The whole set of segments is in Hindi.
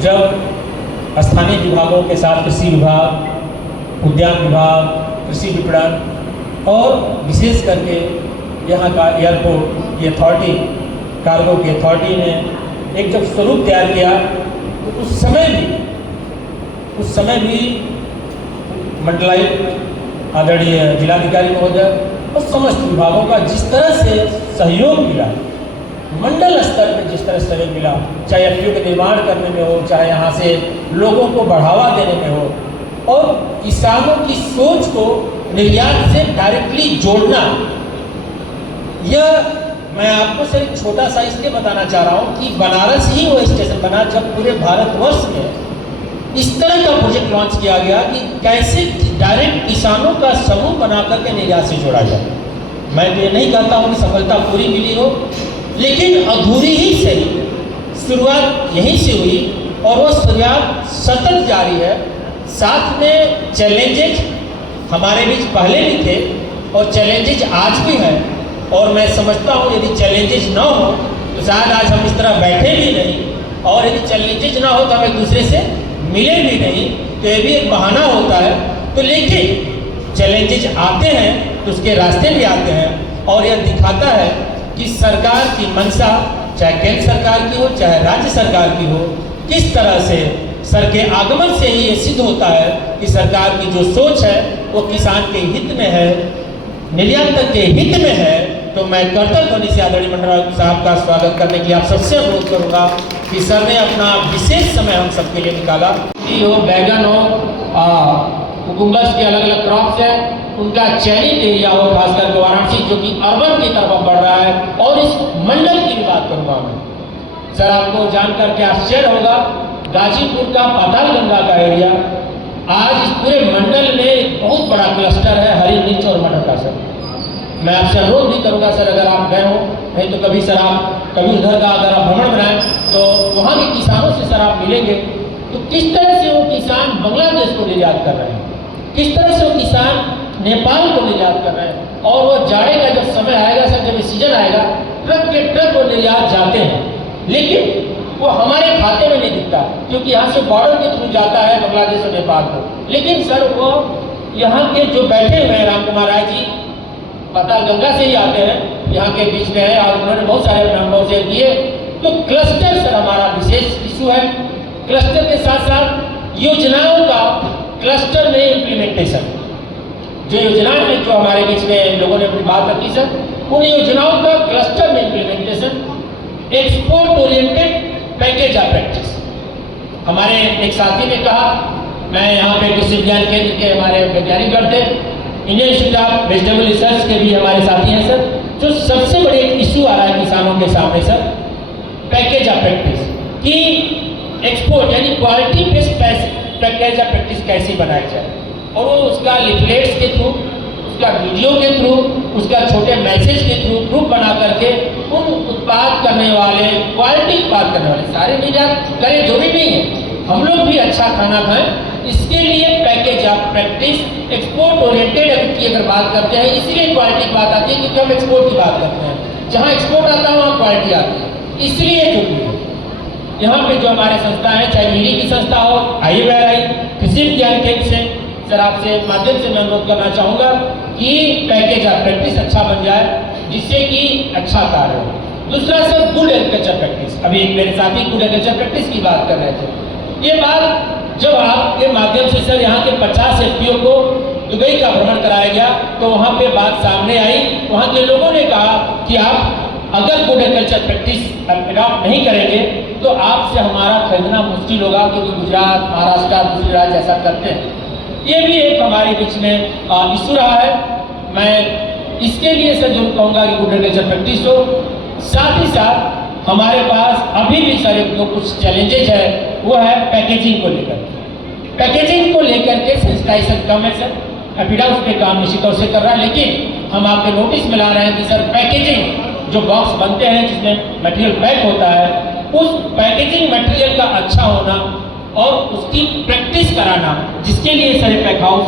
जब स्थानीय विभागों के साथ कृषि विभाग, उद्यान विभाग, कृषि विपणन और विशेष करके यहाँ का एयरपोर्ट की अथॉरिटी, कार्गो की अथॉरिटी ने एक जब स्वरूप तैयार किया तो उस समय भी मंडलायुक्त आदरणीय जिलाधिकारी महोदय और समस्त विभागों का जिस तरह से सहयोग मिला, मंडल स्तर पर जिस तरह सहयोग मिला, चाहे एफपीओ के निर्माण करने में हो, चाहे यहाँ से लोगों को बढ़ावा देने में हो, और किसानों की सोच को निर्यात से डायरेक्टली जोड़ना, यह मैं आपको सिर्फ छोटा सा इसलिए बताना चाह रहा हूँ कि बनारस ही वो स्टेशन बना जब पूरे भारतवर्ष में इस तरह का प्रोजेक्ट लॉन्च किया गया कि कैसे डायरेक्ट किसानों का समूह बना करके निर्यात से जोड़ा जाए। मैं तो ये नहीं कहता हूँ कि सफलता पूरी मिली हो, लेकिन अधूरी ही सही, शुरुआत यहीं से हुई और वो शुरुआत सतत जारी है। साथ में चैलेंजेज हमारे बीच पहले भी थे और चैलेंजेज आज भी है, और मैं समझता हूँ यदि चैलेंजेज ना हो तो शायद आज हम इस तरह बैठे भी नहीं, और यदि चैलेंजेज ना हो तो हम एक दूसरे से मिले भी नहीं, तो ये भी एक बहाना होता है। तो लेकिन चैलेंजेज आते हैं तो उसके रास्ते भी आते हैं, और यह दिखाता है कि सरकार की मंशा, चाहे केंद्र सरकार की हो चाहे राज्य सरकार की हो, किस तरह से सर के आगमन से ही ये सिद्ध होता है कि सरकार की जो सोच है वो किसान के हित में है, निर्यातक के हित में है। तो मैं कर्तव्य ध्वनि से आदरणीय मंडलायुक्त साहब का स्वागत करने के लिए आप सबसे अनुरोध करूंगा कि सर ने अपना विशेष समय हम सबके लिए निकाला। हो बैगन हो, कुकुम्बर्स के अलग अलग क्रॉप्स हैं, उनका चयनित एरिया हो, खासकर वाराणसी जो कि अर्बन की तरफ बढ़ रहा है। और इस मंडल की भी बात करूंगा मैं, सर आपको जानकर के आश्चर्य होगा, गाजीपुर का पातालगंगा का एरिया आज इस पूरे मंडल में एक बहुत बड़ा क्लस्टर है हरी मिर्च और मटर का। सर मैं आपसे अनुरोध भी करूंगा सर, अगर आप गए हो, नहीं तो कभी सर आप कभी उधर का अगर आप भ्रमण बनाएं तो वहाँ के किसानों से सर आप मिलेंगे तो किस तरह से वो किसान बांग्लादेश को निर्यात कर रहे हैं, किस तरह से वो किसान नेपाल को निर्यात कर रहे हैं। और वो जाड़े का जब समय आएगा सर, जब सीजन आएगा, ट्रक के ट्रक वो निर्यात जाते हैं, लेकिन वो हमारे खाते में नहीं दिखता क्योंकि यहाँ से बॉर्डर के थ्रू जाता है बांग्लादेश और नेपाल को। लेकिन सर वो यहाँ के जो बैठे हुए हैं राम कुमार राय जी पातालगंगा से ही आते हैं, यहाँ के बीच में है, और उन्होंने बहुत सारे अनुभव शेयर किए। तो क्लस्टर सर हमारा विशेष इशू है। क्लस्टर के साथ साथ योजनाओं का क्लस्टर में इम्प्लीमेंटेशन, जो योजनाएं हैं जो हमारे बीच में लोगों ने अपनी बात रखी सर, उन योजनाओं का क्लस्टर में implementation, export oriented package of practice. हमारे एक साथी ने कहा, मैं यहाँ पे कृषि विज्ञान केंद्र के हमारे वैज्ञानिक थे, Indian institute of vegetable research के भी हमारे साथी हैं सर, जो सबसे बड़े इशू आ रहा है किसानों के सामने सर, पैकेज ऑफ प्रैक्टिस कि एक्सपोर्ट यानी quality based package of practice कैसी बनाई जाए। और वो उसका लिफलेट्स के थ्रू, उसका वीडियो के थ्रू, उसका छोटे मैसेज के थ्रू ग्रुप बना करके उन उत्पाद करने वाले, क्वालिटी उत्पाद करने वाले, सारे निर्यात करें जरूरी नहीं है, हम लोग भी अच्छा खाना खाएं, इसके लिए package of practice export oriented की अगर बात करते हैं, इसलिए क्वालिटी की बात आती है क्योंकि हम एक्सपोर्ट की बात करते हैं, जहाँ एक्सपोर्ट आता है वहाँ क्वालिटी आती है, इसलिए जरूरी है। यहाँ पे जो हमारे संस्था है, चाहे मीरी की संस्था हो, IURI, कृषि विज्ञान केंद्र से, सर आपसे माध्यम से मैं अनुरोध करना चाहूँगा कि पैकेज ऑफ प्रैक्टिस अच्छा बन जाए, जिससे कि अच्छा कार्य हो। दूसरा सर गुड एग्रीकल्चर प्रैक्टिस, अभी एक मेरे साथी गुड एग्रीकल्चर प्रैक्टिस की बात कर रहे थे। ये बात जब आपके माध्यम से सर यहाँ के 50 FPO को दुबई का भ्रमण कराया गया तो वहाँ पे बात सामने आई, वहाँ के लोगों ने कहा कि आप अगर गुड एग्रीकल्चर प्रैक्टिस अडॉप्ट नहीं करेंगे तो आपसे हमारा खरीदना मुश्किल होगा, क्योंकि गुजरात, महाराष्ट्र, दूसरे राज्य ऐसा करते हैं। ये भी एक हमारे बीच में इशू रहा है। मैं इसके लिए सर जरूर कहूँगा कि गुड एग्रीकल्चर प्रैक्टिस हो। साथ ही साथ हमारे पास अभी भी सर एक दो कुछ चैलेंजेज है, वो है पैकेजिंग को लेकर। पैकेजिंग को लेकर के सेंसिटाइजेशन कम है सर, एफिडा उस पर काम निश्चित तौर से कर रहा है, लेकिन हम आपके नोटिस में ला रहे हैं कि सर पैकेजिंग जो बॉक्स बनते हैं जिसमें मटेरियल पैक होता है, उस पैकेजिंग मटेरियल का अच्छा होना और उसकी प्रैक्टिस कराना, जिसके लिए sir pack house,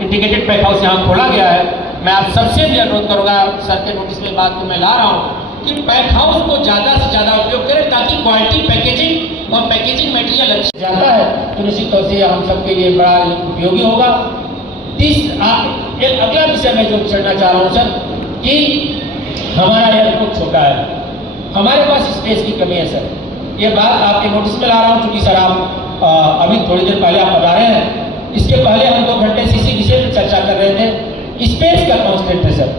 integrated pack house यहाँ खोला गया है। मैं आप सबसे भी अनुरोध करूँगा, सर के नोटिस में बात को मैं ला रहा हूँ कि पैक हाउस को ज़्यादा से ज़्यादा उपयोग करें ताकि क्वालिटी पैकेजिंग और पैकेजिंग मटेरियल अच्छा जाता है तो निश्चित तौर से हम सबके लिए बड़ा उपयोगी होगा। एक अगला विषय मैं जो छेड़ना चाह रहा हूँ सर कि हमारा एयरपोर्ट छोटा है, हमारे पास स्पेस की कमी है सर। ये बात आपके नोटिस में ला रहा हूँ क्योंकि सर आप अभी थोड़ी देर पहले आप बता रहे हैं, इसके पहले हम 2 घंटे से इसी विषय पर चर्चा कर रहे थे। स्पेस का कॉन्स्टेंट है सर।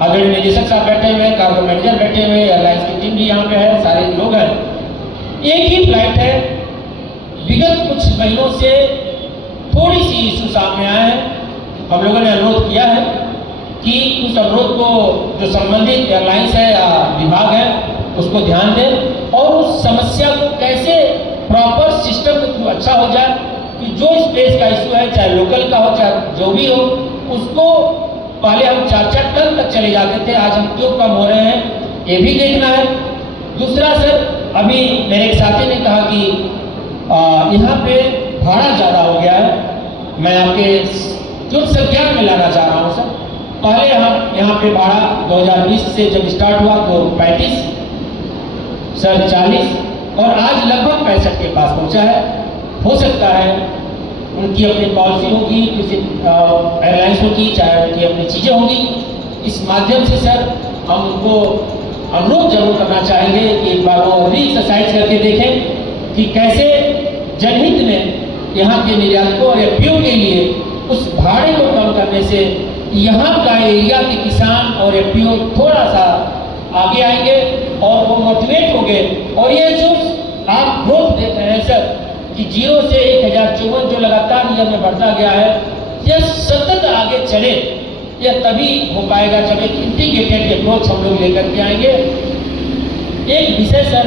आदरणीय निदेशक साहब बैठे हुए हैं, कार्गो मैनेजर बैठे हुए हैं, एयरलाइंस की टीम भी यहाँ पे है, सारे लोग हैं। एक ही फ्लाइट है। विगत कुछ महीनों से थोड़ी सी इशू सामने आया है। हम लोगों ने अनुरोध किया है कि उस अनुरोध को जो संबंधित एयरलाइंस है या विभाग है उसको ध्यान दें और उस समस्या को कैसे प्रॉपर सिस्टम के थ्रू अच्छा हो जाए कि जो स्पेस का इशू है, चाहे लोकल का हो चाहे जो भी हो, उसको पहले हम 4-4 टन तक चले जाते थे, आज हम क्यों कम हो रहे हैं ये भी देखना है। दूसरा सर, अभी मेरे एक साथी ने कहा कि यहाँ पे भाड़ा ज़्यादा हो गया है। मैं आपके जो संज्ञान में लाना चाह रहा हूँ सर। पहले हम यहाँ पे भाड़ा 2020 से जब स्टार्ट हुआ तो 35 सर 40 और आज लगभग 65 के पास पहुँचा है। हो सकता है उनकी अपनी पॉलिसी होगी, किसी एयरलाइंस होगी, चाहे उनकी अपनी चीज़ें होंगी। इस माध्यम से सर हम उनको अनुरोध जरूर करना चाहेंगे कि एक बार वो रीएक्सरसाइज करके देखें कि कैसे जनहित में यहाँ के निर्यातकों और एफपीओ के लिए उस भाड़े को कम करने से यहाँ का एरिया के किसान और एफपीओ थोड़ा सा आगे आएंगे और वो मोटिवेट होंगे। और ये जो आप ग्रोथ देख रहे हैं सर कि 0 से 1054 जो लगातार ईयर में बढ़ता गया है, यह सतत आगे चले, यह तभी हो पाएगा जब एक इंटीग्रेटेड अप्रोच हम लोग लेकर के आएंगे। एक विषय सर,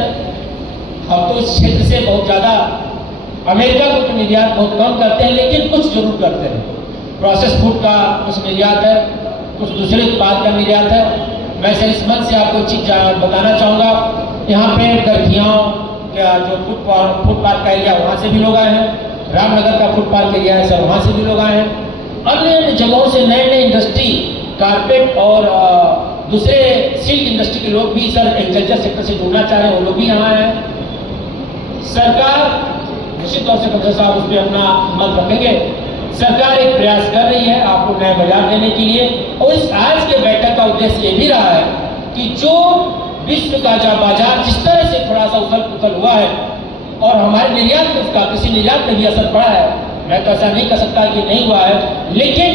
हम तो इस क्षेत्र से बहुत ज़्यादा अमेरिका को तो निर्यात बहुत कम करते हैं, लेकिन कुछ जरूर करते हैं। प्रोसेस फूड का कुछ निर्यात है, कुछ दूसरे उत्पाद का निर्यात है। मैं सर इस मंच से आपको चीज़ बताना चाहूँगा, यहाँ पे गर्खियाओं का जो फूड पार्क का एरिया वहाँ से भी लोग आए हैं, रामनगर का फूड पार्क एरिया है सर वहाँ से भी लोग आए हैं। अन्य जगहों से नए नए इंडस्ट्री, कारपेट और दूसरे सिल्क इंडस्ट्री के लोग भी सर एग्रीकल्चर सेक्टर से जुड़ना चाह रहे हैं, वो लोग भी यहाँ आए हैं। सरकार निश्चित तौर से कमिश्नर साहब उस पर अपना मत रखेंगे। सरकार एक प्रयास कर रही है आपको नया बाजार देने के लिए, और इस आज के बैठक का उद्देश्य ये भी रहा है कि जो विश्व का जो बाजार जिस तरह से थोड़ा सा उथल पुथल हुआ है और हमारे निर्यात में उसका कृषि निर्यात में भी असर पड़ा है, मैं तो ऐसा नहीं कर सकता कि नहीं हुआ है, लेकिन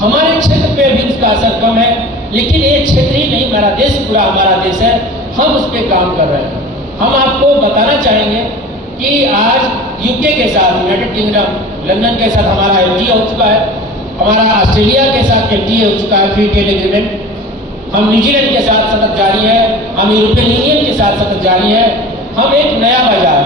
हमारे क्षेत्र पे भी उसका असर कम है। लेकिन ये क्षेत्र ही नहीं, हमारा देश पूरा हमारा देश है, हम उस पर काम कर रहे हैं। हम आपको बताना चाहेंगे कि आज यूके के साथ, यूनाइटेड किंगडम, लंदन के साथ हमारा एफटीए हो चुका है, हमारा ऑस्ट्रेलिया के साथ एफटीए हो चुका है, फ्री ट्रेड एग्रीमेंट। हम न्यूजीलैंड के साथ सतत जारी है, हम यूरोपियन यूनियन के साथ सतत जारी है। हम एक नया बाजार,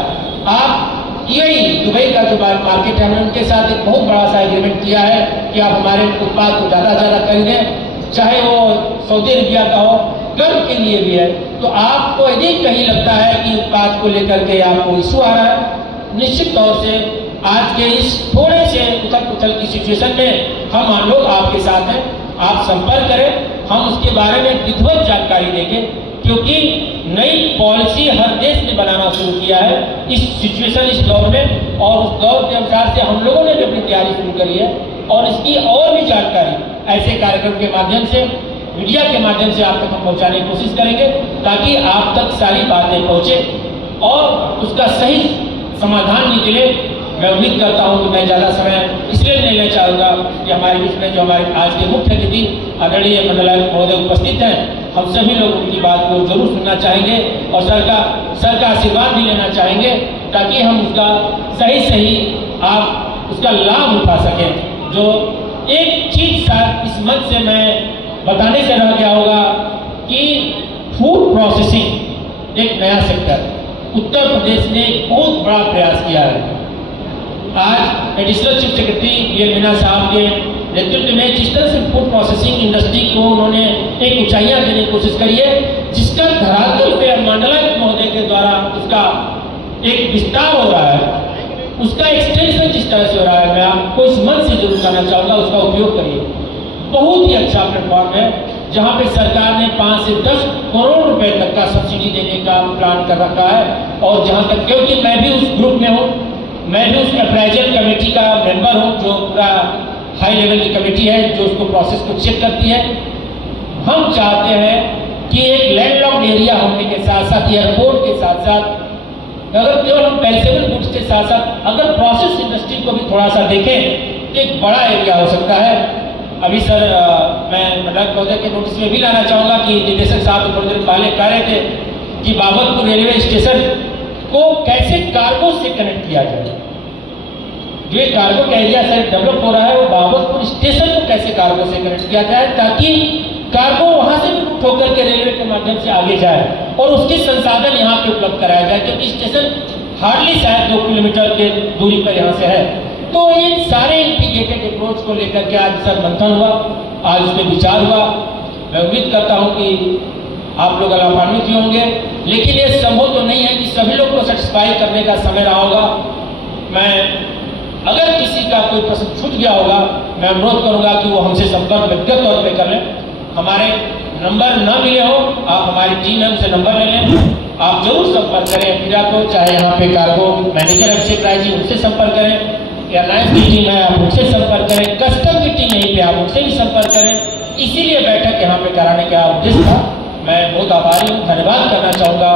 आप यूएई दुबई का जो मार्केट है, हमने उनके साथ एक बहुत बड़ा सा एग्रीमेंट किया है कि आप हमारे उत्पाद को ज़्यादा से ज़्यादा खरीदें, चाहे वो सऊदी अरबिया का हो, गर्व के लिए भी है। तो आपको यदि कहीं लगता है कि उत्पाद को लेकर के आपको इशू आ रहा है, निश्चित तौर से आज के इस थोड़े से उथल पुथल की सिचुएशन में हम लोग आपके साथ हैं, आप संपर्क करें, हम उसके बारे में विधिवत जानकारी देंगे। क्योंकि नई पॉलिसी हर देश ने बनाना शुरू किया है इस सिचुएशन, इस दौर में, और उस दौर के अनुसार से हम लोगों ने भी अपनी तैयारी शुरू करी है। और इसकी और भी जानकारी ऐसे कार्यक्रम के माध्यम से, मीडिया के माध्यम से आप तक हम पहुँचाने की कोशिश करेंगे, ताकि आप तक सारी बातें पहुँचे और उसका सही समाधान निकले। मैं उम्मीद करता हूं कि मैं ज़्यादा समय इसलिए नहीं लेना चाहूँगा कि हमारे बीच में जो हमारे आज के मुख्य अतिथि आदरणीय मंडलायुक्त महोदय उपस्थित हैं, हम सभी लोग उनकी बात को जरूर सुनना चाहेंगे और सर का आशीर्वाद भी लेना चाहेंगे, ताकि हम उसका सही आप उसका लाभ उठा सकें। जो एक चीज़ सर इस मंच से मैं बताने से रह गया होगा कि फूड प्रोसेसिंग एक नया सेक्टर उत्तर प्रदेश ने बहुत बड़ा प्रयास किया है। आज additional chief secretary B Meena साहब के नेतृत्व में जिस तरह से फूड प्रोसेसिंग इंडस्ट्री को उन्होंने एक ऊंचाइयां देने की कोशिश करी है, जिसका धरातल पे मंडलायुक्त महोदय के द्वारा उसका एक विस्तार हो रहा है, उसका एक्सटेंशन जिस तरह से हो रहा है, मैं आपको इस मंच से जरूर कहना चाहूँगा उसका उपयोग करिए। बहुत ही अच्छा प्लेटफॉर्म है जहाँ पे सरकार ने 5 से 10 करोड़ रुपए तक का सब्सिडी देने का प्लान कर रखा है। और जहाँ तक, क्योंकि मैं भी उस ग्रुप में हूँ, मैं भी उस अप्राइजल कमेटी का मेंबर हूँ, जो पूरा हाई लेवल की कमेटी है जो उसको प्रोसेस को चेक करती है। हम चाहते हैं कि एक लैंडलॉक्ड एरिया होने के साथ साथ, एयरपोर्ट के साथ साथ, अगर केवल हम पेरिसेबल गुड्स के साथ साथ अगर प्रोसेस इंडस्ट्री को भी थोड़ा सा देखें तो एक बड़ा एरिया हो सकता है। अभी सर मैं मंडल महोदय के नोटिस में भी लाना चाहूँगा कि निदेशक साहब थोड़ी देर पहले कह रहे थे कि बाबतपुर रेलवे स्टेशन को कैसे कार्गो से कनेक्ट किया जाए। जो ये कार्गो का एरिया सर डेवलप हो रहा है, वो बाबतपुर स्टेशन को कैसे कार्गो से कनेक्ट किया जाए ताकि कार्गो वहाँ से भी रूट होकर के रेलवे के माध्यम से आगे जाए और उसके संसाधन यहाँ पे उपलब्ध कराया जाए, क्योंकि स्टेशन हार्डली शायद 2 किलोमीटर के दूरी पर यहाँ से है। तो इन सारे इंटीग्रेटेड अप्रोच को लेकर के आज सर मंथन हुआ, आज उस पर विचार हुआ। मैं उम्मीद करता हूँ कि आप लोग लाभान्वित भी होंगे, लेकिन ये संभव तो नहीं है कि सभी लोग को सेटिस्फाई करने का समय रहा होगा। मैं अगर किसी का कोई प्रश्न छूट गया होगा, मैं अनुरोध करूँगा कि वो हमसे संपर्क व्यक्तिगत तौर पर कर लें। हमारे नंबर न मिले हो, आप हमारी टीम है उनसे नंबर ले लें, आप जरूर संपर्क करें पीड़ा को, चाहे यहाँ पे कार्गो मैनेजर अभिषेक राय जी उनसे संपर्क करें, एयरलाइंस की टीम है आप उनसे संपर्क करें, कस्टम की टीम यहीं पे आप उनसे भी संपर्क करें। इसीलिए बैठक यहाँ पे कराने का उद्देश्य था। मैं बहुत आभारी हूँ, धन्यवाद करना चाहूँगा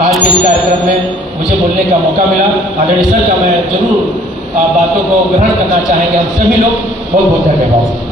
आज के इस कार्यक्रम में मुझे बोलने का मौका मिला। आदरणीय सर का मैं जरूर बातों को ग्रहण करना चाहेंगे हम सभी लोग। बहुत बहुत धन्यवाद।